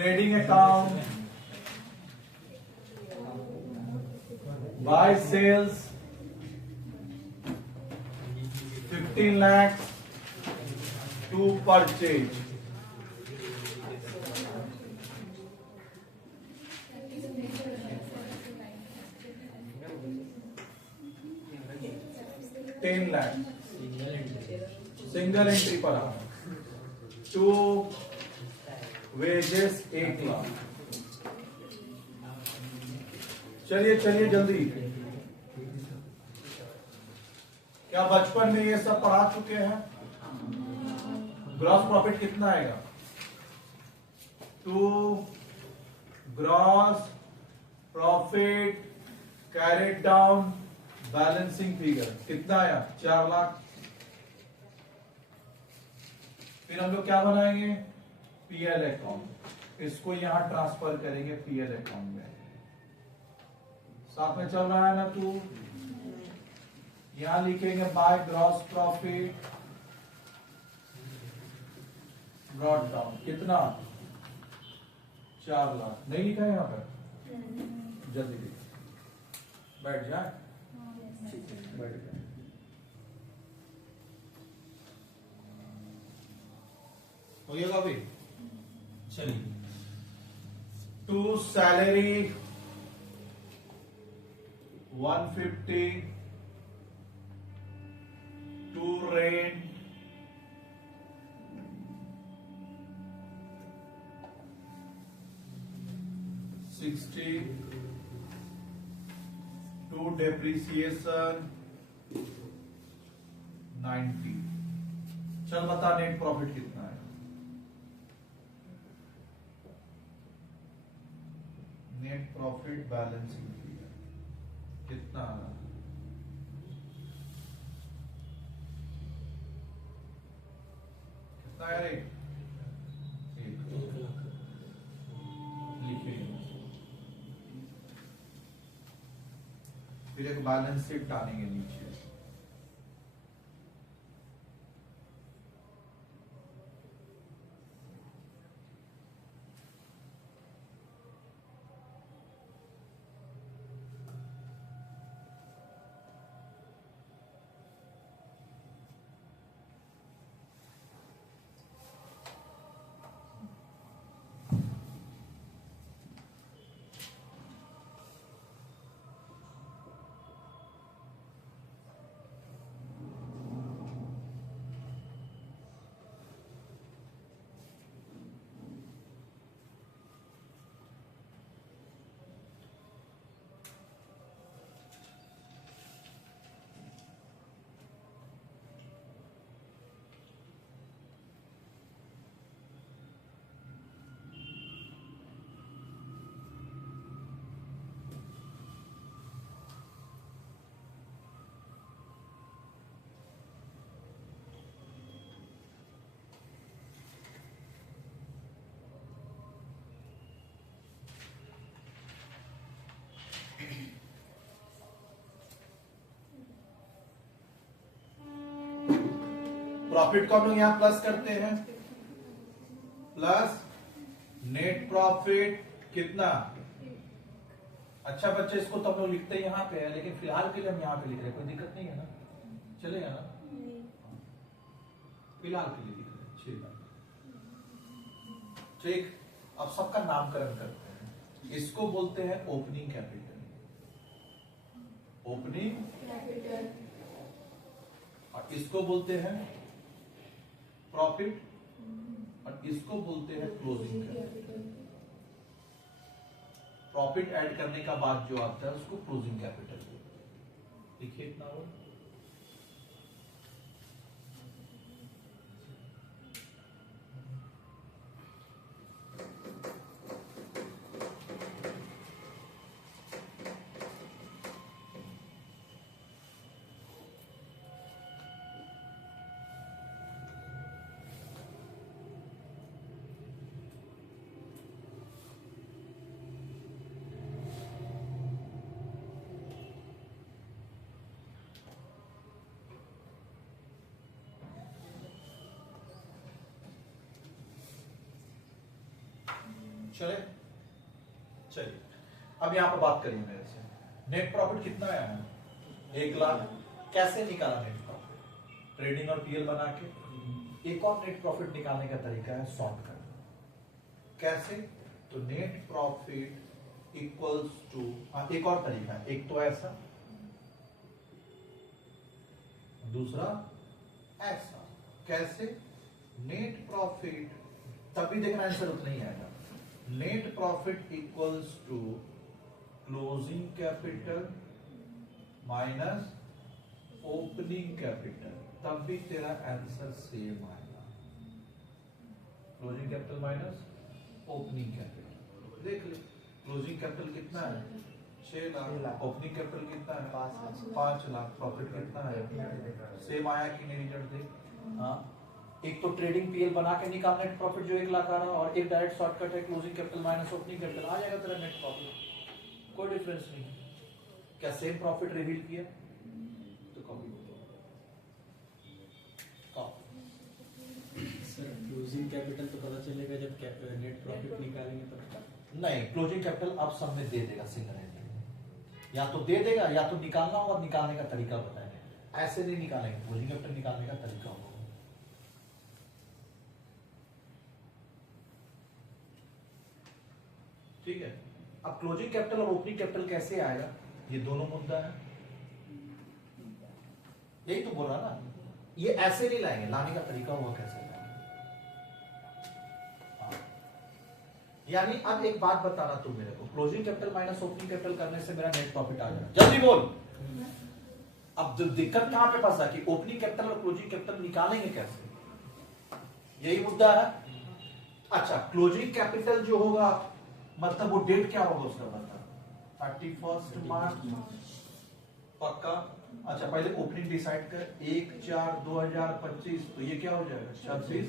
Trading account, by sales 15 lakhs to purchase. $10 lakh single entry पर आ, to wages 1 lakh. चलिए चलिए जल्दी, क्या बचपन में ये सब पढ़ा चुके हैं? ग्रॉस प्रॉफिट कितना आएगा? To gross profit carried down balancing figure कितना आया? 4 लाख। फिर हम लोग क्या बनाएंगे? पीएल अकाउंट, इसको यहां ट्रांसफर करेंगे पीएल अकाउंट में। साथ में चल रहा है ना तू? यहां लिखेंगे by gross profit brought down कितना? 4 लाख। नहीं लिखा है यहां पर? जल्दी लिख, बैठ जाए, बैठ जाए। हो गया अभी? चलिए, to salary 150, to rent 60, to depreciation 90। चल बता नेट प्रॉफिट कितना है? नेट प्रॉफिट बैलेंसिंग कितना आ रहा? कितना है रे? 1 लाख। लिखिए, फिर एक बैलेंस शीट डालेंगे नीचे। प्रॉफिट को हम लोग यहां प्लस करते हैं, प्लस नेट प्रॉफिट कितना? अच्छा बच्चे, इसको तो हम लोग लिखते हैं यहां पे है, लेकिन फिलहाल के लिए हम यहां पे लिख रहे हैं, कोई दिक्कत नहीं है ना? चलेगा ना? फिलहाल के लिए लिख रहे हैं 6 लाख। ठीक, अब सबका नामकरण करते हैं। इसको बोलते हैं ओपनिंग कैपिटल, ओपनिंग कैपिटल, और इसको बोलते हैं प्रॉफिट, और इसको बोलते हैं क्लोजिंग कैपिटल। प्रॉफिट ऐड करने का बाद जो आता है उसको क्लोजिंग कैपिटल बोलते हैं। लिखिए इतना वो। चले चलिए अब यहां पर बात करिए मेरे से, नेट प्रॉफिट कितना आया है? 1 लाख। कैसे निकाला नेट प्रॉफिट? ट्रेडिंग और पीएल बना के। एक और नेट प्रॉफिट निकालने का तरीका है सॉर्ट करना। कैसे? तो नेट प्रॉफिट इक्वल्स टू, एक और तरीका है, एक तो ऐसा, दूसरा ऐसा। कैसे? नेट प्रॉफिट, तभी देखना आंसर उतना ही आएगा। Net profit equals to closing capital minus opening capital, तब भी तेरा आंसर सेम आएगा। Closing capital minus opening capital. देख ले, क्लोजिंग कैपिटल कितना है? 6 लाख। ओपनिंग कैपिटल कितना है? 5 लाख। प्रॉफिट कितना है? सेम आया कि नहीं? रिजल्ट देख। हाँ, एक तो ट्रेडिंग पीएल बना के निकाल नेट प्रॉफिट जो 1 लाख आ रहा है, और एक डायरेक्ट शॉर्टकट है closing capital minus opening capital, आ जाएगा तेरा नेट प्रॉफिट। कोई डिफरेंस नहीं है। क्या सेम प्रॉफिट रिवील किया? तो कॉपी सर क्लोजिंग कैपिटल तो पता चलेगा जब नेट प्रॉफिट निकालेंगे तब। नहीं, क्लोजिंग कैपिटल आप सब में दे देगा सिंगल हैंड, या तो दे देगा या तो निकालना होगा, निकालने का तरीका बताएंगे। ऐसे नहीं निकालेंगे, क्लोजिंग कैपिटल निकालने का तरीका होगा। ठीक है, अब क्लोजिंग कैपिटल और ओपनिंग कैपिटल कैसे आएगा, ये दोनों मुद्दा है। यही तो बोल रहा ना, ये ऐसे नहीं लाएंगे, लाने का तरीका होगा कैसे लाएंगे। यानी अब एक बात बताना तू मेरे को, closing capital minus opening capital करने से मेरा नेट प्रॉफिट आ जाएगा। जल्दी बोल। अब जो दिक्कत कहां पे फंसा कि ओपनिंग कैपिटल और क्लोजिंग कैपिटल निकालेंगे कैसे, यही मुद्दा है। अच्छा, क्लोजिंग कैपिटल जो होगा मतलब वो डेट क्या होगा उसका बता, 31 मार्च पक्का। अच्छा, पहले ओपनिंग डिसाइड कर, 1/4/2025, तो ये क्या हो जाएगा 26।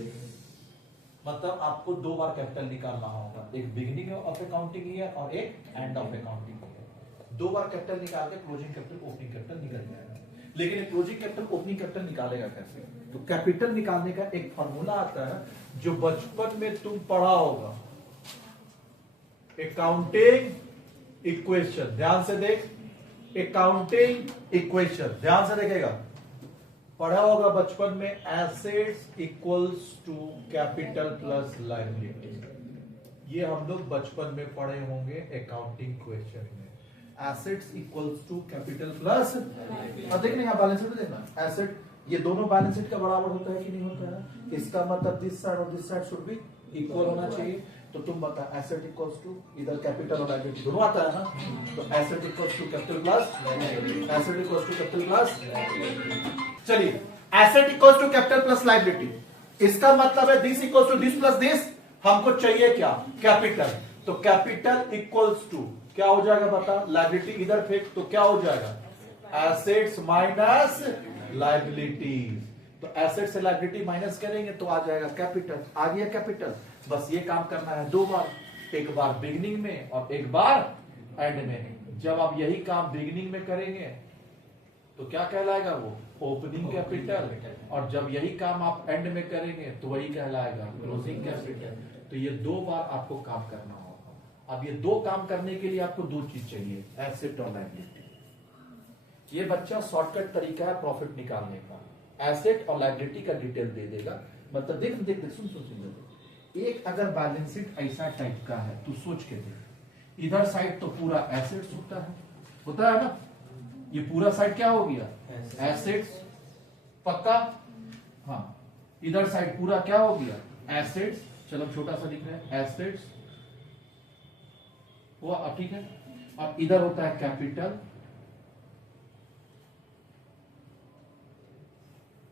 मतलब आपको 2 बार कैपिटल निकालना होगा, एक बिगिनिंग ऑफ अकाउंटिंग ईयर और एक end of accounting year. 2 bar capital निकाल के क्लोजिंग कैपिटल ओपनिंग कैपिटल निकल जाएगा। लेकिन क्लोजिंग कैपिटल ओपनिंग कैपिटल निकालेगा कैसे? तो कैपिटल निकालने का एक फॉर्मूला आता है जो बचपन में तुम पढ़ा होगा, अकाउंटिंग इक्वेशन। ध्यान से देख, अकाउंटिंग इक्वेशन ध्यान से देखेगा, पढ़ा होगा बचपन में, assets equals to capital plus liability. ये हम लोग बचपन में पढ़े होंगे अकाउंटिंग इक्वेशन में, assets equals to capital plus. अब देखने का बैलेंस शीट देखना, एसेट ये दोनों बैलेंस शीट का बराबर होता है कि नहीं होता है, इसका मतलब दिस साइड और this side should be equal होना चाहिए। तो तुम बता, एसेट इक्वल्स टू इधर कैपिटल और लायबिलिटी दोनों आता है ना, तो asset equals to capital plus, asset equals to capital plus. चलिए, asset equals to capital plus liability, इसका मतलब है this equals to this plus this. हमको चाहिए क्या? कैपिटल। तो कैपिटल इक्वल्स टू क्या हो जाएगा बता, लायबिलिटी इधर फेंक, तो क्या हो जाएगा एसेट्स माइनस लायबिलिटीज। तो एसेट से लायबिलिटी माइनस करेंगे तो आ जाएगा कैपिटल। आ गया कैपिटल। बस ये काम करना है 2 बार, एक बार बिगिनिंग में और एक बार एंड में। जब आप यही काम बिगिनिंग में करेंगे तो क्या कहलाएगा वो, ओपनिंग कैपिटल, और जब यही काम आप एंड में करेंगे तो वही कहलाएगा क्लोजिंग कैपिटल। तो ये 2 बार आपको काम करना होगा। अब ये 2 काम करने के लिए आपको 2 चीज चाहिए, एसेट और लायबिलिटी। ये बच्चा शॉर्टकट तरीका है प्रॉफिट निकालने का, एसेट और लायबिलिटी का डिटेल दे देगा। मतलब देख देख देख, सुन सुन सुन, एक अगर बैलेंस शीट ऐसा टाइप का है तू सोच के देख, इधर साइड तो पूरा एसेट्स होता है ना, ये पूरा साइड क्या हो गया एसेट्स, पक्का। हाँ, इधर साइड पूरा क्या हो गया एसेट्स। चलो छोटा सा लिख रहे हैं एसेट्स हुआ, ठीक है। और इधर होता है कैपिटल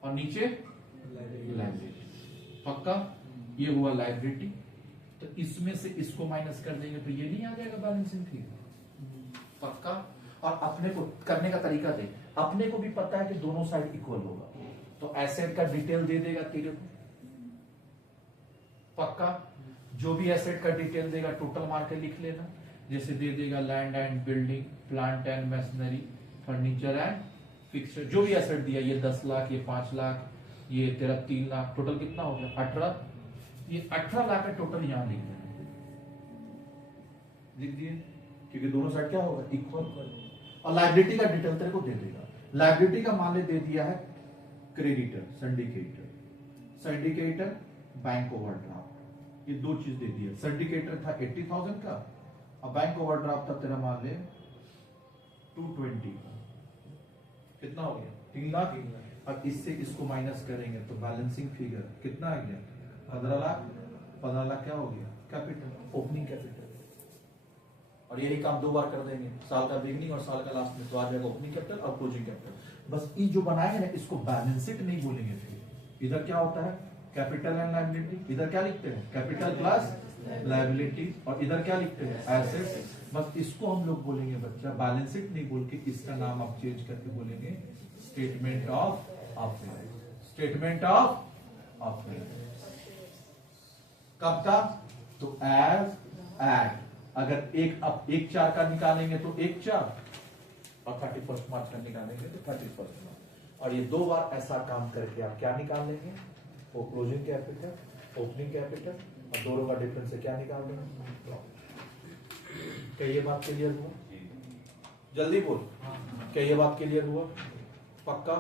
और नीचे लायबिलिटी, पक्का। ये हुआ लायबिलिटी, तो इसमें से इसको माइनस कर देंगे तो ये नहीं आ जाएगा बैलेंसिंग फिगर, पक्का। और अपने को करने का तरीका देख, अपने को भी पता है कि दोनों साइड इक्वल होगा, तो एसेट का डिटेल दे देगा तेरे को, पक्का। जो भी एसेट का डिटेल देगा टोटल मार के लिख लेना। जैसे दे देगा land and building, plant and machinery, furniture and fixture, जो भी एसेट दिया, ये 10 लाख, ये 5 लाख, ये तेरा 3 लाख, टोटल कितना हो गया 18। ये 18 लाख का टोटल यहां लिख देना, लिख दिए, क्योंकि दोनों साइड क्या होगा, इक्वल। और लायबिलिटी का डिटेल तेरे को दे देगा। लायबिलिटी का मान ले दे दिया है क्रेडिटर, सिंडिकेटर, बैंक ओवरड्राफ्ट, ये दो चीज दे दी है। सिंडिकेटर था 80,000 का और बैंक ओवरड्राफ्ट था तेरा मान ले 220 का। कितना हो गया, 3 लाख। अब इससे इसको माइनस करेंगे तो बैलेंसिंग फिगर कितना आ गया, 15 लाख। 15 लाख क्या हो गया, कैपिटल, ओपनिंग कैपिटल। और यही काम 2 बार कर देंगे, साल का बिगनिंग और साल का लास्ट में, तो आ जाएगा ओपनिंग कैपिटल और क्लोजिंग कैपिटल। बस ये जो बनाएंगे ना इसको बैलेंस शीट नहीं बोलेंगे। फिर इधर क्या होता है, कैपिटल एंड लायबिलिटी। इधर क्या लिखते हैं, कैपिटल प्लस लायबिलिटी। और इधर क्या लिखते हैं, एसेट्स। बस इसको हम लोग बोलेंगे बच्चा, बैलेंस शीट नहीं बोल के इसका नाम आप चेंज करके बोलेंगे statement of affairs. Statement of affairs कब का, तो एज एट। अगर एक 4 का निकालेंगे तो 1/4 और 31 मार्च का निकालेंगे तो 31 मार्च। और ये 2 बार ऐसा काम करके आप क्या निकाल लेंगे, वो क्लोजिंग कैपिटल, ओपनिंग कैपिटल, और दोनों का डिफरेंस से क्या निकाल देंगे। क्या ये बात क्लियर हुआ, जल्दी बोल, क्या ये बात क्लियर हुआ, पक्का।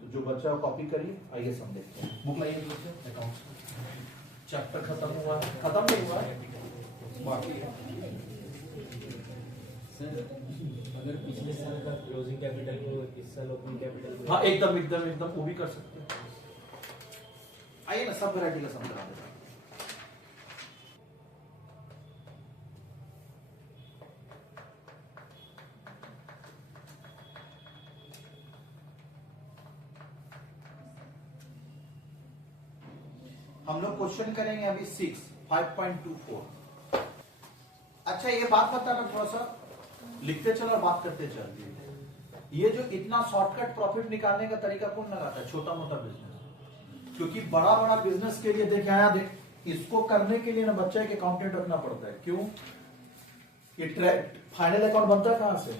तो जो बच्चा कॉपी करिए, आइए समझते हैं। बुक लाइए अकाउंट चैप्टर खत्म हुआ, खत्म नहीं हुआ बाकी है। सर अगर पिछले साल का क्लोजिंग कैपिटल को इस साल ओपनिंग कैपिटल को, हाँ एकदम एकदम एकदम वो भी कर सकते हैं। आइए ना, सब वैरायटी का समझा देता हूं। हम लोग क्वेश्चन करेंगे अभी 5.24। अच्छा ये बात बताना, थोड़ा सा लिखते चलो और बात करते चल। ये जो इतना शॉर्टकट प्रॉफिट निकालने का तरीका कौन लगाता है, छोटा मोटा बिजनेस। क्योंकि बड़ा बड़ा बिजनेस के लिए देख आया, देख इसको करने के लिए ना बच्चा एक अकाउंटेंट रखना पड़ता है। क्यों, ये फाइनल अकाउंट बनता है कहां से,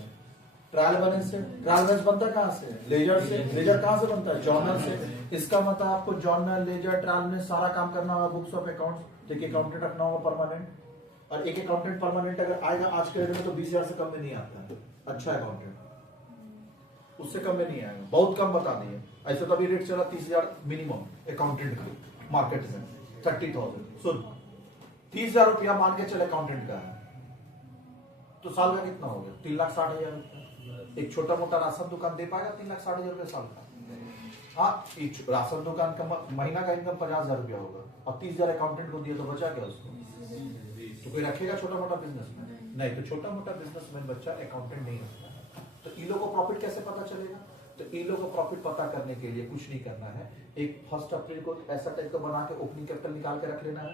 ट्रायल बैलेंस से। ट्रायल बैलेंस बनता है कहां से, लेजर से। लेजर कहां से बनता है, जर्नल से। इसका मतलब आपको जर्नल, लेजर, ट्रायल में सारा काम करना होगा, बुक्स ऑफ अकाउंट्स। एक अकाउंटेंट रखना होगा परमानेंट। और एक अकाउंटेंट परमानेंट अगर आएगा आज के डेट में तो 20,000 से कम में नहीं आता है। अच्छा अकाउंटेंट उससे कम में नहीं आएगा, बहुत कम बता दिए। ऐसे तो अभी रेट चला 30,000 मिनिमम अकाउंटेंट का मार्केट में, 30,000। सुन 30,000 रुपया मान के चले अकाउंटेंट का है, तो साल का कितना हो गया, 3,60,000 रुपया। एक छोटा मोटा राशन दुकान दे पाएगा 3,60,000 रुपया साल का। हाँ, राशन दुकान का महीना का इनकम 50,000 रुपया होगा, और 30,000 अकाउंटेंट को दिया तो बचा क्या उसको। तो कोई रखेगा छोटा मोटा बिजनेसमैन नहीं, तो छोटा मोटा बिजनेसमैन बच्चा अकाउंटेंट नहीं रखता है। तो इन लोगों को प्रॉफिट कैसे पता चलेगा, तो इन लोगों को प्रॉफिट पता करने के लिए कुछ नहीं करना है। एक 1 अप्रैल को ऐसा टाइप का बना के ओपनिंग कैपिटल निकाल के रख लेना है,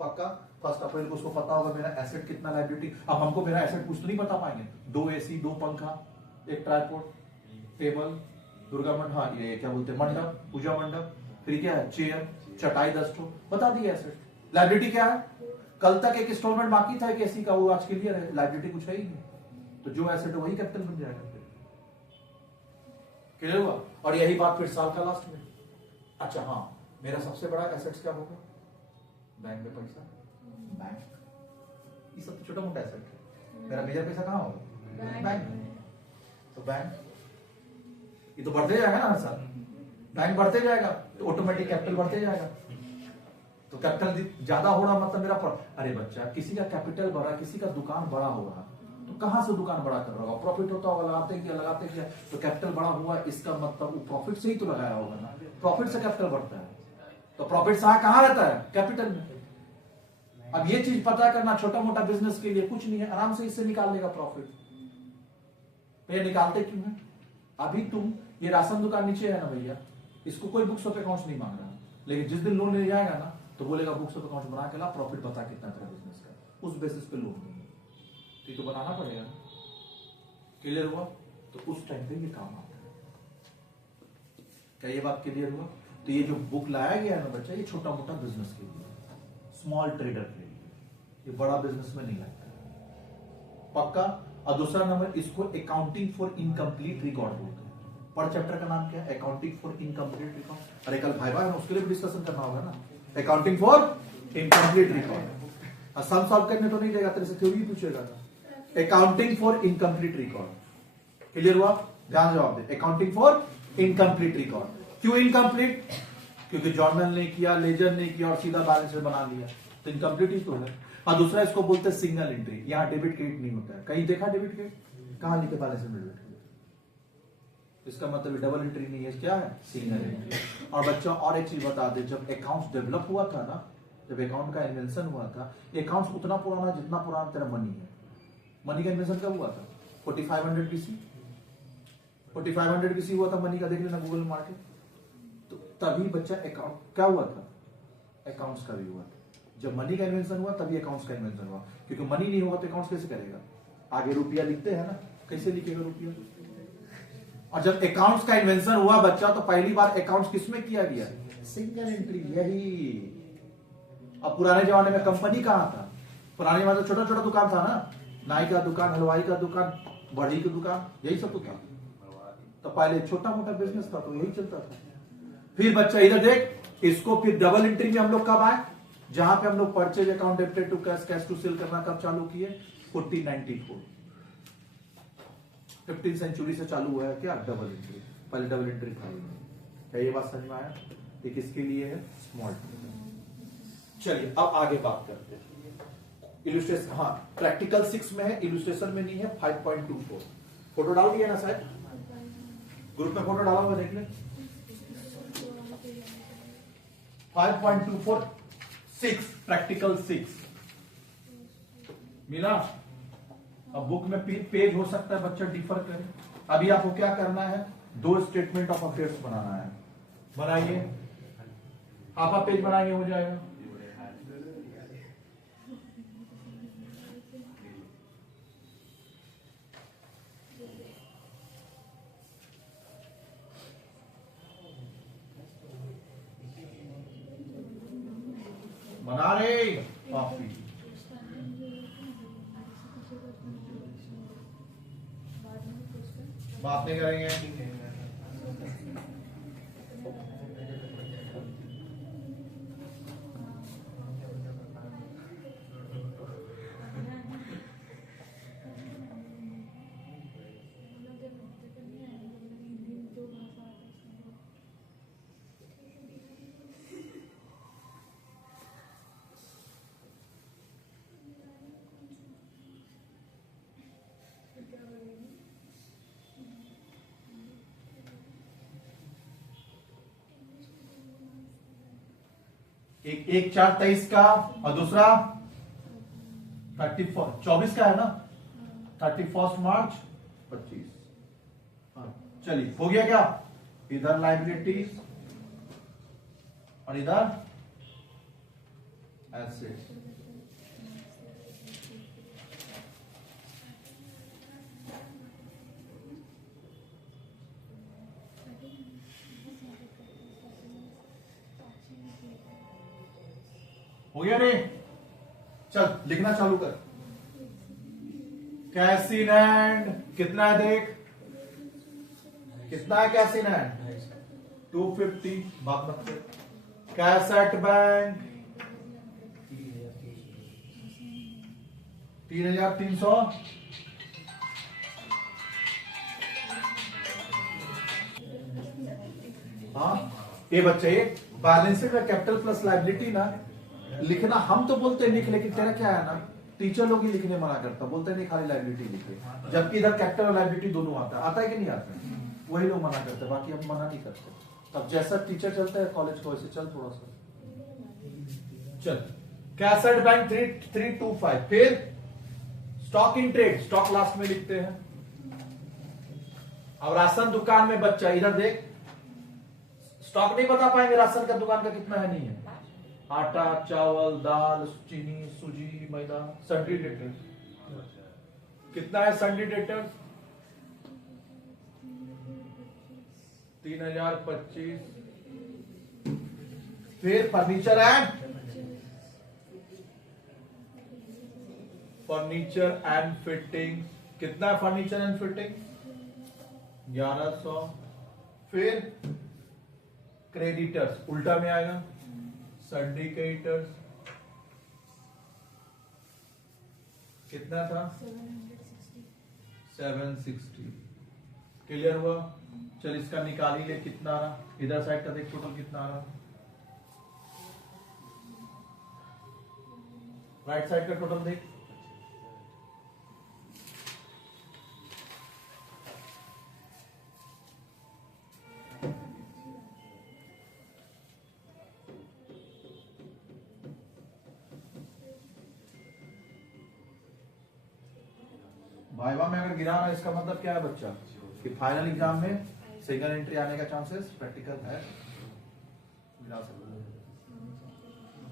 पक्का। 1 अप्रैल को उसको पता होगा मेरा एसेट कितना, लायबिलिटी। अब हमको मेरा एसेट कुछ तो नहीं बता पाएंगे, 2 AC, 2 पंखा, एक ट्राइपॉड, टेबल, दुर्गा मंडप, हाँ ये क्या बोलते हैं, मंडप, पूजा मंडप, फिर क्या है, चेयर, चटाई, 10 ठो, बता दिए एसेट। लायबिलिटी क्या है, कल तक एक इंस्टॉलमेंट बाकी था एक एसी का, वो आज क्लियर है, लायबिलिटी कुछ है ही नहीं। तो जो एसेट वही कैपिटल बन जाएगा, क्लियर हुआ। और यही बात फिर साल का लास्ट में। अच्छा हाँ, मेरा सबसे बड़ा एसेट्स क्या होगा, बैंक में पैसा, बैंक, ये सब तो छोटा मोटा एसेट है। मेरा मेजर पैसा कहाँ होगा, बैंक में। तो बैंक ये तो बढ़ते जाएगा ना हर साल, बैंक बढ़ते जाएगा तो ऑटोमेटिक कैपिटल बढ़ते जाएगा। तो कैपिटल ज्यादा हो रहा मतलब मेरा अरे बच्चा, किसी का कैपिटल बढ़ा, किसी का दुकान बड़ा होगा, तो कहां से दुकान बड़ा कर रहा होगा, प्रॉफिट होता होगा, लगाते क्या, तो कैपिटल बड़ा हुआ, इसका मतलब वो प्रॉफिट से ही तो लगाया होगा ना, प्रॉफिट से कैपिटल बढ़ता है। तो प्रॉफिट कहां रहता है, कैपिटल में। अब ये चीज पता करना छोटा मोटा बिजनेस के लिए कुछ नहीं है, आराम से इससे निकाल लेगा प्रॉफिट। तो ये निकालते क्यों है, अभी तुम ये राशन दुकान नीचे है ना भैया, इसको कोई बुक्स ऑफ अकाउंट्स नहीं मांग रहा, लेकिन जिस दिन लोन ले जाएगा ना तो बोलेगा बुक्स ऑफ अकाउंट्स बना के ला, प्रॉफिट बता कितना तेरा बिजनेस का, उस बेसिस पे लोन देंगे। तो बनाना पड़ेगा, क्लियर हुआ। तो उस टाइम पे ये काम आता है। क्या ये बात क्लियर हुआ। तो ये जो बुक लाया गया है ना बच्चा, ये छोटा मोटा बिजनेस के लिए, स्मॉल ट्रेडर के लिए, ये बड़ा बिजनेस में नहीं लगता, पक्का। और दूसरा नंबर, इसको अकाउंटिंग फॉर इनकम्प्लीट रिकॉर्ड बोलते हैं। पर चैप्टर का नाम क्या है, अकाउंटिंग फॉर इनकम्प्लीट रिकॉर्ड। अरे कल भाई उसके लिए भी डिस्कशन करना होगा ना, accounting for incomplete record. Sum solve करने तो नहीं देगा, तेरे से थ्योरी पूछेगा। Accounting for incomplete record, clear हुआ? ध्यान जवाब दे, अकाउंटिंग फॉर इनकम्प्लीट रिकॉर्ड। क्यों इनकम्प्लीट? क्योंकि जर्नल नहीं किया, लेजर नहीं किया और सीधा बैलेंस शीट बना लिया, तो इनकम्प्लीट ही तो है। और दूसरा इसको बोलते हैं सिंगल एंट्री, यहाँ डेबिट क्रेडिट नहीं होता है। कहीं देखा डेबिट क्रेडिट? कहां लिखे बैलेंस शीट में डेबिट क्रेडिट? इसका मतलब डबल एंट्री नहीं है, क्या है? Single entry. और बच्चा और एक चीज बता दे, जब अकाउंट्स डेवलप हुआ था ना, जब अकाउंट का इन्वेंशन हुआ था, अकाउंट्स उतना पुराना जितना पुराना तेरा मनी है। मनी का इन्वेंशन कब हुआ था? 4500 बीसी, 4500 बीसी हुआ था मनी का, देख लेना गूगल मार के। तो तभी बच्चा अकाउंट क्या हुआ था? अकाउंट्स का भी हुआ था। जब मनी का इन्वेंशन हुआ तभी अकाउंट्स का इन्वेंशन हुआ, क्योंकि मनी नहीं होगा तो अकाउंट्स कैसे करेगा? आगे रुपया लिखते हैं ना, कैसे लिखेगा रुपया? और जब अकाउंट्स का इन्वेंशन हुआ बच्चा, तो पहली बार अकाउंट्स किसमें किया गया? Single entry. यही अब पुराने जमाने में कंपनी कहां था? पुराने जमाने में छोटा छोटा दुकान था ना, नाई का दुकान, हलवाई का दुकान, बढ़ई की दुकान, यही सब तो था। तो पहले छोटा मोटा बिजनेस था, तो यही चलता था। फिर बच्चा इधर देख, इसको फिर डबल एंट्री में हम लोग कब आए? जहां पे हम लोग purchase account, debited to cash, cash to sale करना कब चालू किए? 1494, 15th सेंचुरी से चालू हुआ है क्या डबल एंट्री। पहले डबल एंट्री था। क्या ये बात समझ में आया? ये किसके लिए है? स्मॉल। चलिए अब आगे बात करते हैं। इलुस्ट्रेशन, हाँ प्रैक्टिकल 6 में है, इलुस्ट्रेशन में नहीं है। 5.24 फोटो डाल दिया ना शायद ग्रुप में, फोटो डाला हुआ देख ले। 5.24 6 प्रैक्टिकल 6 मिला। अब बुक में पेज हो सकता है बच्चा डिफर करे। अभी आपको क्या करना है? 2 स्टेटमेंट ऑफ अफेयर्स बनाना है। बनाइए, आप पेज बनाएंगे हो जाएगा। बना रहे कॉपी। बात नहीं करेंगे। एक 4/23 का और दूसरा 24 का है ना, 31 मार्च 25। चलिए हो गया क्या? इधर लाइबिलिटीज और इधर एसेट्स। हो गया रे? चल लिखना चालू कर। कैसीलैंड कितना है देख, कितना है कैसीलैंड? 250। बात मत कर। Cassette bank 3300। हाँ ये बच्चे, बैलेंस शीट में कैपिटल प्लस लाइबिलिटी ना लिखना हम तो बोलते हैं लिख, लेकिन तेरा क्या है ना, टीचर लोग ही लिखने मना करता, बोलते नहीं खाली लाइबिलिटी लिखे, जबकि इधर कैपिटल और लाइबिलिटी दोनों आता है कि नहीं आता है? वही लोग मना करते, बाकी हम मना नहीं करते। अब जैसा टीचर चलता है कॉलेज को वैसे चल थोड़ा सा। चल कैसेट बैंक 325। फिर stock in trade, stock last में लिखते हैं। अब राशन दुकान में बच्चा इधर देख, स्टॉक नहीं बता पाएंगे राशन का दुकान का कितना है नहीं है। आटा, चावल, दाल, चीनी, सूजी, मैदा, सन्ड्री डेटर्स कितना है? Sundry debtors 3025। फिर फर्नीचर एंड फिटिंग कितना है? Furniture and fitting 1100। फिर क्रेडिटर्स उल्टा में आएगा, सिंडिकेटर्स कितना था 760। 760। क्लियर हुआ? चल इसका निकाल ही ले, कितना आ रहा, इधर साइड का देख टोटल कितना आ रहा, राइट साइड का टोटल देख। वाइवा में अगर गिरा रहा है इसका मतलब क्या है बच्चा, कि फाइनल एग्जाम में सिंगल एंट्री आने का चांसेस प्रैक्टिकल है। गिरा सकते हैं।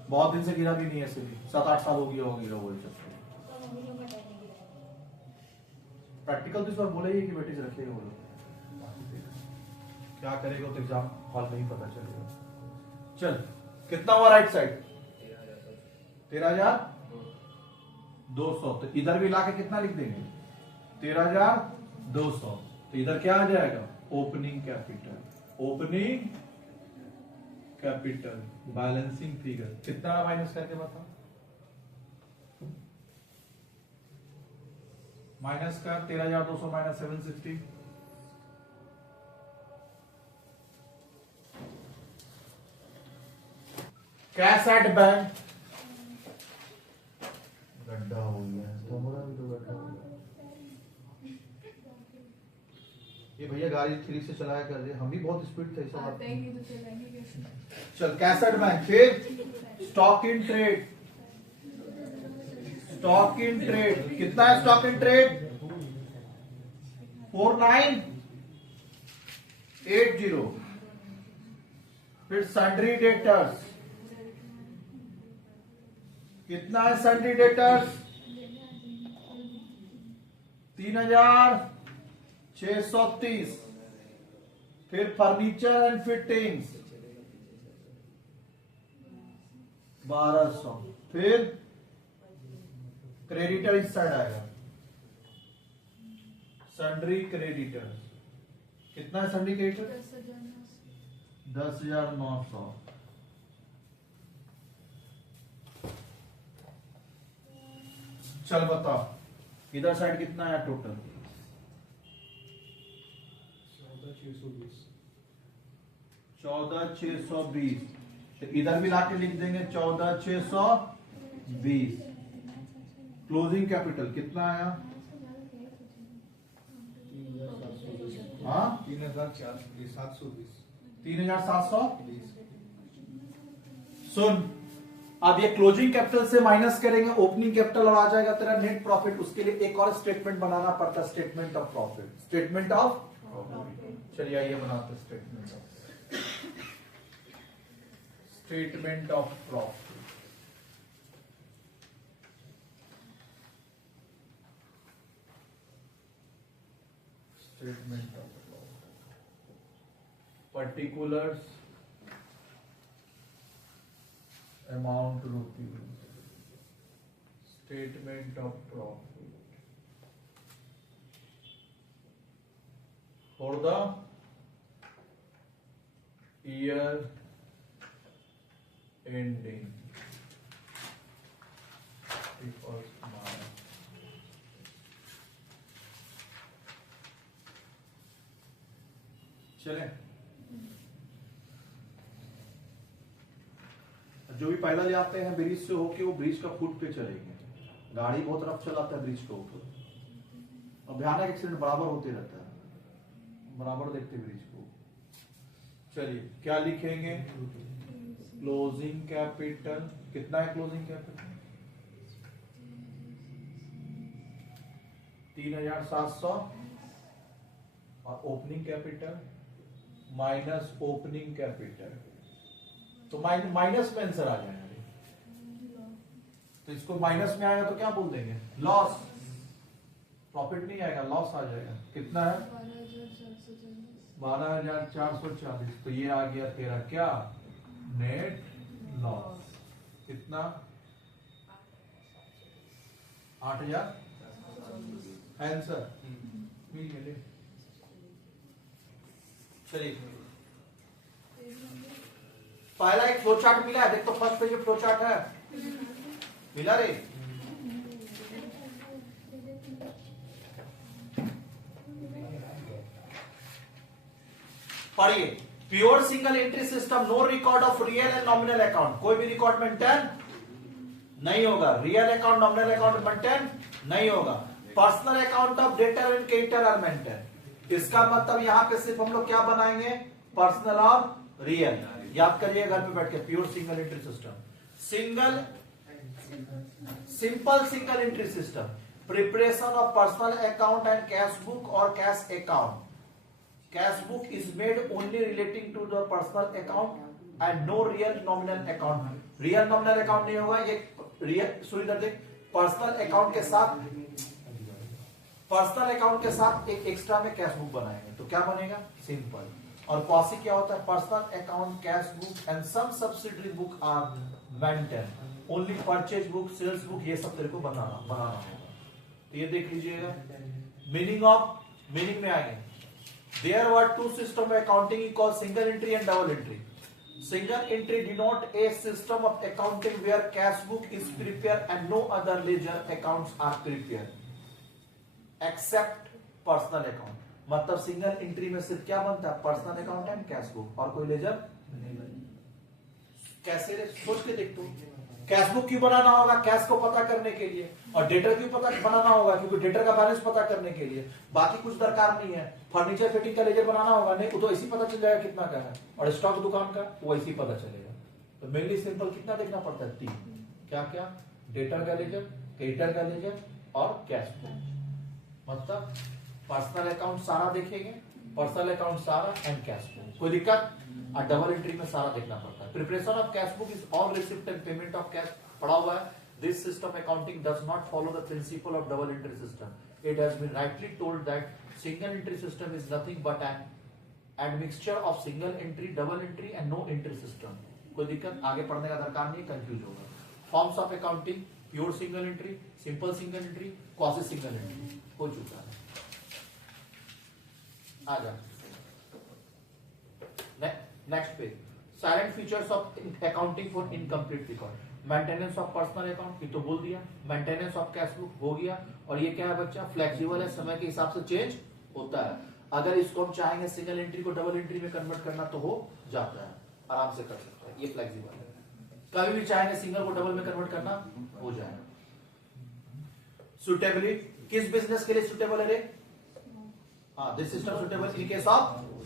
बहुत दिन से गिरा भी नहीं है, ऐसे भी 7-8 साल हो गया होगा वो प्रैक्टिकल तो इस बार बोले ही कि बेटी से रखेगा वो लोग, क्या करेगा तो एग्जाम हॉल में ही पता चलेगा। चल कितना हुआ राइट साइड 13,200, तो इधर भी लाके कितना लिख देंगे 13,200, तो इधर क्या आ जाएगा opening capital, opening capital balancing figure कितना माइनस करके बताओ, माइनस का 13,200 माइनस 760, कैश एट बैंक गड्ढा हो गया, हमारा भी तो गड्ढा हो गया। ये भैया गाड़ी 3 से चलाया कर दे, हम भी बहुत स्पीड थे सब। आते ही तो चलेंगे कैसे? चल कैश एट बैंक, फिर stock in trade, stock in trade कितना है स्टॉक इन ट्रेड 4980, फिर सन्ड्री डेटर्स कितना है, सन्ड्री डेटर्स 3,630, फिर फर्नीचर एंड फिटिंग्स 1,200, फिर क्रेडिटर इस साइड आएगा, सन्ड्री क्रेडिटर कितना है, सन्ड्री क्रेडिटर 10,900, चल बताओ इधर साइड कितना है टोटल 14,620, तो इधर भी लाके लिख देंगे 14,620, क्लोजिंग कैपिटल कितना आया, हाँ 3,720, सुन अब ये क्लोजिंग कैपिटल से माइनस करेंगे ओपनिंग कैपिटल और आ जाएगा तेरा नेट प्रॉफिट, उसके लिए एक और स्टेटमेंट बनाना पड़ता है, statement of profit, statement of चलिए आइए बनाते statement of profit, statement of particulars amount rupees, statement of profit for the year ending equals minus, चले जो भी पहला ले आते हैं ब्रिज से होके वो ब्रिज का फुट पे चलेंगे, गाड़ी बहुत रफ चलाता है ब्रिज के ऊपर, और भयानक एक्सीडेंट बराबर होते रहता है, बराबर देखते ब्रिज को। चलिए क्या लिखेंगे, क्लोजिंग कैपिटल कितना है, क्लोजिंग कैपिटल 3,700 और opening capital minus opening capital, तो माइनस में आंसर आ जाएगा, तो इसको माइनस में आएगा तो क्या बोल देंगे लॉस, प्रॉफिट नहीं आएगा लॉस आ जाएगा, कितना है 12,440, तो ये आ गया तेरा क्या नेट लॉस, कितना 8,000 आंसर मिल गया। चलिए पहला एक फ्लो चार्ट मिला है, देख तो फर्स्ट पेज में फ्लो चार्ट है, मिला रे पढ़िए, pure single entry system, no record of real and nominal account, कोई भी रिकॉर्ड मेंटेन नहीं होगा, real account nominal account maintain नहीं होगा, personal account of debtor and creditor are maintain. इसका मतलब यहां पे सिर्फ हम लोग क्या बनाएंगे, पर्सनल और रियल, याद करिए घर पे बैठ के, pure single entry system, simple single entry system, preparation of personal account and cash book और cash account, cash book is made only relating to the personal account and no real nominal account, real nominal account नहीं होगा, ये real सुनिए देख, personal account के साथ एक extra में कैश बुक बनाएंगे तो क्या बनेगा, सिंपल। और पॉसी क्या होता है, personal account, cash book and some subsidiary book are maintain, only purchase book, sales book, ये सब तेरे को बनाना होगा। तो ये देख लीजिएगा, मीनिंग में आएंगे, there were two system of accounting called single entry and double entry. Single entry denote a system of accounting where cash book is prepared and no other ledger accounts are prepared except personal account। मतलब single entry में सिर्फ क्या बनता है, personal account and cash book, और कोई laser कैसे रे, सोच के देख तू, कैश बुक क्यों बनाना होगा, कैश को पता करने के लिए, और डेटर क्यों पता बनाना होगा, क्योंकि डेटर का बैलेंस पता करने के लिए, बाकी कुछ दरकार नहीं है। फर्नीचर फिटिंग का लेजर बनाना होगा नहीं, वो तो ऐसी पता चल जाएगा कितना का है, और स्टॉक दुकान का वो ऐसी पता चलेगा। तो मेनली सिंपल कितना देखना पड़ता है, 3, क्या क्या, डेटर का लेजर, क्रेडिटर का लेजर और कैश बुक। मतलब पर्सनल अकाउंट सारा देखेंगे, पर्सनल अकाउंट सारा एंड कैश बुक, कोई दिक्कत, और डबल एंट्री में सारा देखना पड़ता है। Preparation of cash book is all receipt and payment of cash, पड़ा हुआ है। This system accounting does not follow the principle of double entry system. It has been rightly told that single entry system is nothing but an admixture of single entry, double entry and no entry system. कोई दिक्कत, आगे पढ़ने का दरकार नहीं, confuse होगा। Forms of accounting, pure single entry, simple single entry, quasi single entry, हो चुका है। आ जा next page, salient features of accounting for incomplete record, maintenance of personal account, ये तो बोल दिया, मेंटेनेंस ऑफ कैश बुक हो गया, और ये क्या है बच्चा, फ्लेक्सिबल है, समय के हिसाब से चेंज होता है। अगर इसको हम चाहेंगे सिंगल एंट्री को डबल एंट्री में कन्वर्ट करना तो हो जाता है, आराम से कर सकते हैं, ये फ्लेक्सिबल है। कभी भी चाहेंगे सिंगल को डबल में कन्वर्ट करना हो जाएगा। सुटेबिलिटी, किस बिजनेस के लिए सुटेबल है रे, this system suitable in case of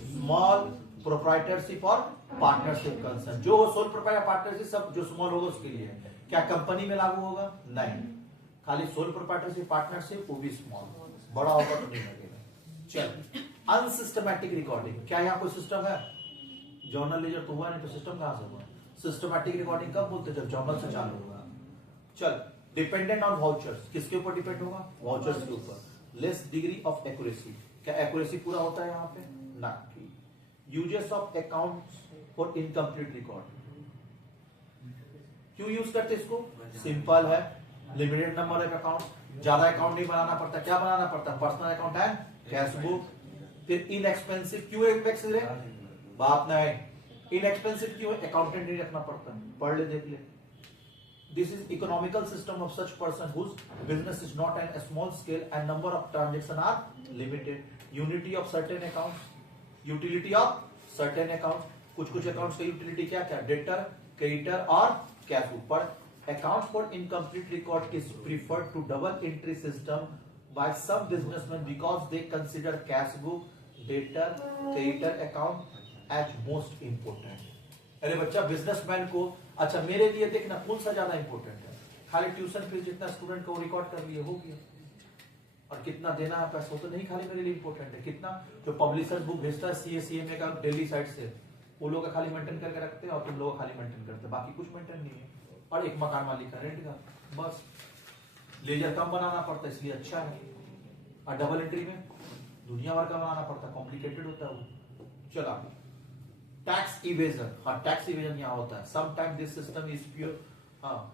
small proprietorship और पार्टनरशिप कंसर्न, जो सोल प्रोप्राइटर पार्टनरशिप सब जो स्मॉल होगा उसके लिए। क्या कंपनी में लागू होगा, नहीं, खाली सोल प्रोप्राइटरशिप पार्टनरशिप, वो भी स्मॉल, बड़ा होगा तो नहीं लगेगा। चल, अनसिस्टमैटिक रिकॉर्डिंग, क्या यहाँ कोई सिस्टम है, जर्नल लेजर तो हुआ नहीं तो सिस्टम कहां से हुआ। सिस्टमैटिक रिकॉर्डिंग कब बोलते, जब जर्नल से चालू होगा। चल, डिपेंडेंट ऑन वाउचर्स, किसके ऊपर डिपेंड होगा, वाउचर्स के ऊपर। लेस डिग्री ऑफ एक्यूरेसी, क्या एक्यूरेसी पूरा होता है यहाँ पे, ना। Uses of accounts for incomplete record, क्यों यूज करते इसको, सिंपल है, लिमिटेड नंबर ऑफ अकाउंट, ज्यादा अकाउंट नहीं बनाना पड़ता, क्या बनाना पड़ता, personal account and cash book. फिर इनएक्सपेंसिव, क्यों एक्सपेंसिव है, बात नहीं, इनएक्सपेंसिव क्यों, अकाउंटेंट नहीं रखना पड़ता, पढ़ ले देख ले। This is economical system of such person whose business is not an small scale and number of transaction are limited. Unity of certain accounts, utility of certain account, कुछ अकाउंट्स का यूटिलिटी क्या क्या, डेटर, क्रेडिटर और cash book. पर accounts for incomplete record is preferred to double entry system by some businessman because they consider cash book, debtor, creditor account as most important. अरे बच्चा, businessman को, अच्छा मेरे लिए देखना कौन सा ज्यादा इंपोर्टेंट है, खाली ट्यूशन फीस जितना स्टूडेंट को रिकॉर्ड कर लिए हो गया, और कितना देना है पैसा तो नहीं, खाली मेरे लिए इंपॉर्टेंट है कितना, जो पब्लिशर बुक भेजता है सीएसीएमए का दिल्ली साइड से, वो लोग खाली मेंटेन करके रखते हैं और तुम लोग खाली मेंटेन करते हैं, बाकी कुछ मेंटेन नहीं है। और एक मकान मालिक का रेंट का, बस लेजर कम बनाना पड़ता है इसलिए अच्छा है, और डबल एंट्री में दुनिया भर का बनाना पड़ता है, कॉम्प्लिकेटेड होता है वो। चला, टैक्स इवेजन, हाँ टैक्स इवेजन यहाँ होता है। Sometime this system is pure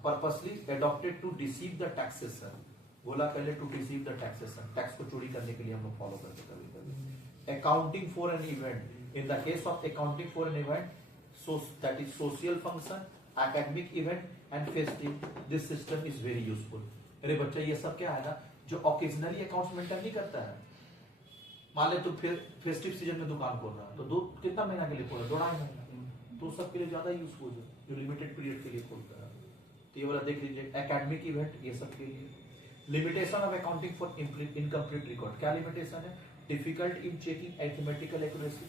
purposely adopted to deceive the taxation, बोला पहले to deceive the taxation, tax को चोरी करने के लिए हम लोग फॉलो करते कभी कभी। Accounting for an event, in the case of accounting for an event, so that is social function, academic event and festive, this system is very useful। अरे बच्चा, ये सब क्या है ना, जो ओकेजनली अकाउंट्स मेंटेन नहीं करता है, मान ले तू फिर फेस्टिव सीजन में दुकान खोल रहा है तो दो कितना महीना के लिए खोल रहा है, 2.5 महीना, तो सबके लिए ज्यादा यूजफुल है जो लिमिटेड पीरियड के लिए खोलता है। तो ये वाला देख लीजिए, एकेडमिक इवेंट ये सब के लिए। Limitation of accounting for incomplete record, क्या लिमिटेशन है? Difficult in checking arithmetical accuracy.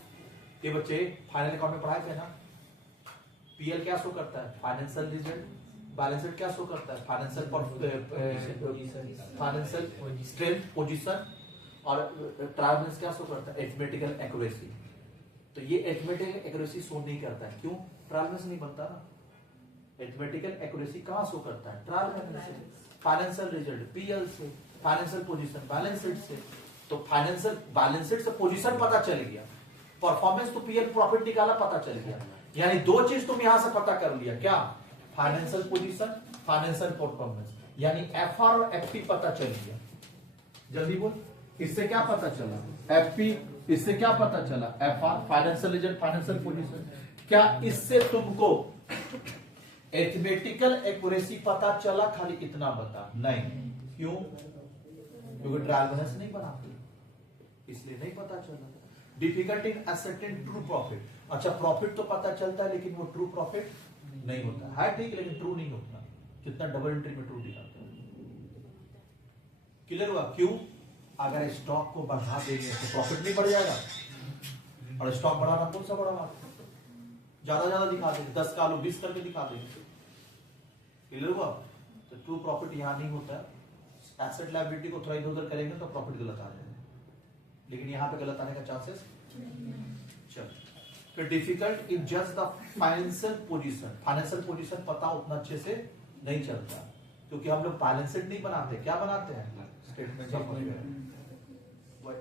ये बच्चे फाइनल अकाउंट में पढ़ाए थे ना, पीएल क्या शो करता है? Financial result. बैलेंस शीट क्या शो करता है? Financial strength, position. और ट्रायल बैलेंस क्या शो करता है? Arithmetical accuracy. तो ये अरिथमेटिकल एक्यूरेसी शो नहीं करता है, क्यों? ट्रायल बैलेंस नहीं बनता ना। अरिथमेटिकल एक्यूरेसी कहां शो करता है? ट्रायल बैलेंस से। फाइनेंशियल रिजल्ट पीएल से, फाइनेंशियल पोजीशन बैलेंस शीट से। तो फाइनेंशियल बैलेंस शीट से पोजीशन पता चल गया, परफॉर्मेंस तो पीएल प्रॉफिट निकाला पता चल गया, यानी दो चीज तुम यहां से पता कर लिया, क्या? फाइनेंशियल पोजीशन, फाइनेंशियल परफॉर्मेंस, यानी एफआर और एफपी पता चल गया। जल्दी बोल, इससे क्या पता चला? एफपी, इससे क्या पता चला? FR, financial result, financial position. क्या इससे तुमको अरिथमेटिकल एक्यूरेसी पता चला? खाली इतना बता। नहीं, क्यों? क्योंकि ट्रायल बैलेंस नहीं बनाते, इसलिए नहीं पता चला। Difficult in ascertain true profit. अच्छा, प्रॉफिट तो पता चलता है लेकिन वो ट्रू प्रॉफिट नहीं होता है, ठीक, लेकिन ट्रू नहीं होता। कितना डबल एंट्री में ट्रू दिखाता है। क्लियर हुआ? क्यों? अगर स्टॉक को बढ़ा देंगे तो प्रॉफिट नहीं बढ़ जाएगा, और स्टॉक बढ़ाना कौन सा बड़ा बात? ज्यादा दिखा देंगे, 10 का आलू 20 करके दिखा देंगे। क्लियर हुआ? तो ट्रू प्रॉफिट यहां नहीं होता है। एसेट लायबिलिटी को थोड़ा इधर उधर करेंगे तो प्रॉफिट गलत आ जाएगा, लेकिन यहां पे गलत आने का चांसेस। चल, फिर difficult in just the financial position. Financial position पता उतना अच्छे से नहीं चलता, क्योंकि हम लोग बैलेंस शीट नहीं बनाते, क्या बनाते हैं? Statement of affair.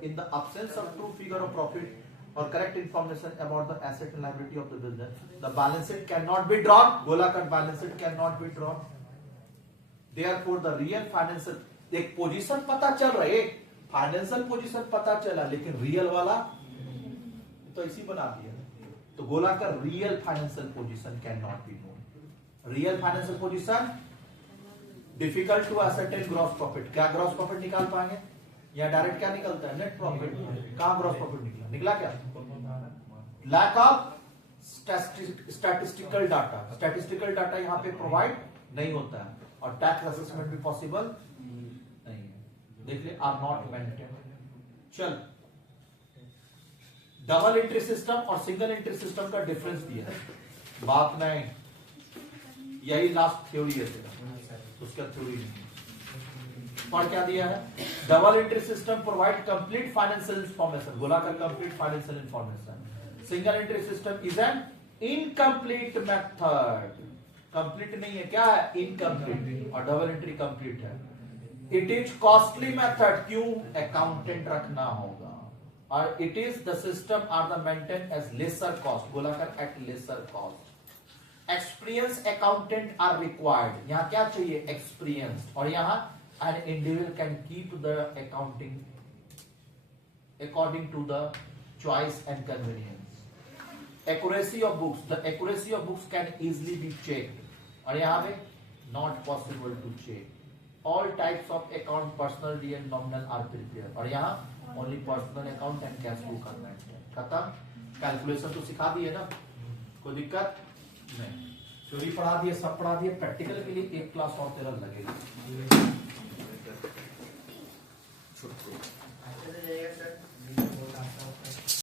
In the absence of true figure of profit or correct information about the asset and liability of the business, the balance sheet cannot be drawn. गोलाकार balance sheet cannot be drawn. Therefore, the real financial, एक position पता चल रहा है, financial position पता चला, लेकिन real वाला तो इसी बना दिया। तो गोलाकार real financial position can not be known. Real financial position difficult to ascertain gross profit. क्या ग्रॉस प्रॉफिट निकाल पाएंगे? या डायरेक्ट क्या निकलता है? Net profit. कहां ग्रॉस प्रॉफिट निकला क्या? Lack of statistical data. Statistical data यहां पे प्रोवाइड नहीं होता है, और टैक्स असेसमेंट भी पॉसिबल नहीं है। देख ले, आर नॉट मेंटेन। चल, डबल एंट्री सिस्टम और सिंगल एंट्री सिस्टम का डिफरेंस दिया है, बात नहीं, यही लास्ट थ्योरी है तेरा, उसका थ्योरी नहीं। और क्या दिया है? Double entry system provide complete financial information, गोलाकार complete financial information. Single entry system is an incomplete method. Complete नहीं है, क्या है? इनकम्प्लीट। और डबल एंट्री कंप्लीट है। इट इज कॉस्टली मेथड, क्यों? अकाउंटेंट रखना होगा, और it is the system are the maintain as lesser cost, गोलाकार at lesser cost. Experience accountant are required. यहां क्या चाहिए? एक्सपीरियंस। और यहां an individual can keep the accounting according to the choice and convenience. Accuracy of books, the accuracy of books can easily be checked. और यहाँ पे not possible to check. All types of account, personal, DL, nominal are prepared. और यहाँ only personal account and cash flow करना है। खत्म। Calculation तो सिखा दिए ना, कोई दिक्कत नहीं। थ्योरी पढ़ा दिए, सब पढ़ा दिए। प्रैक्टिकल के लिए एक क्लास और तेरा लगेगा।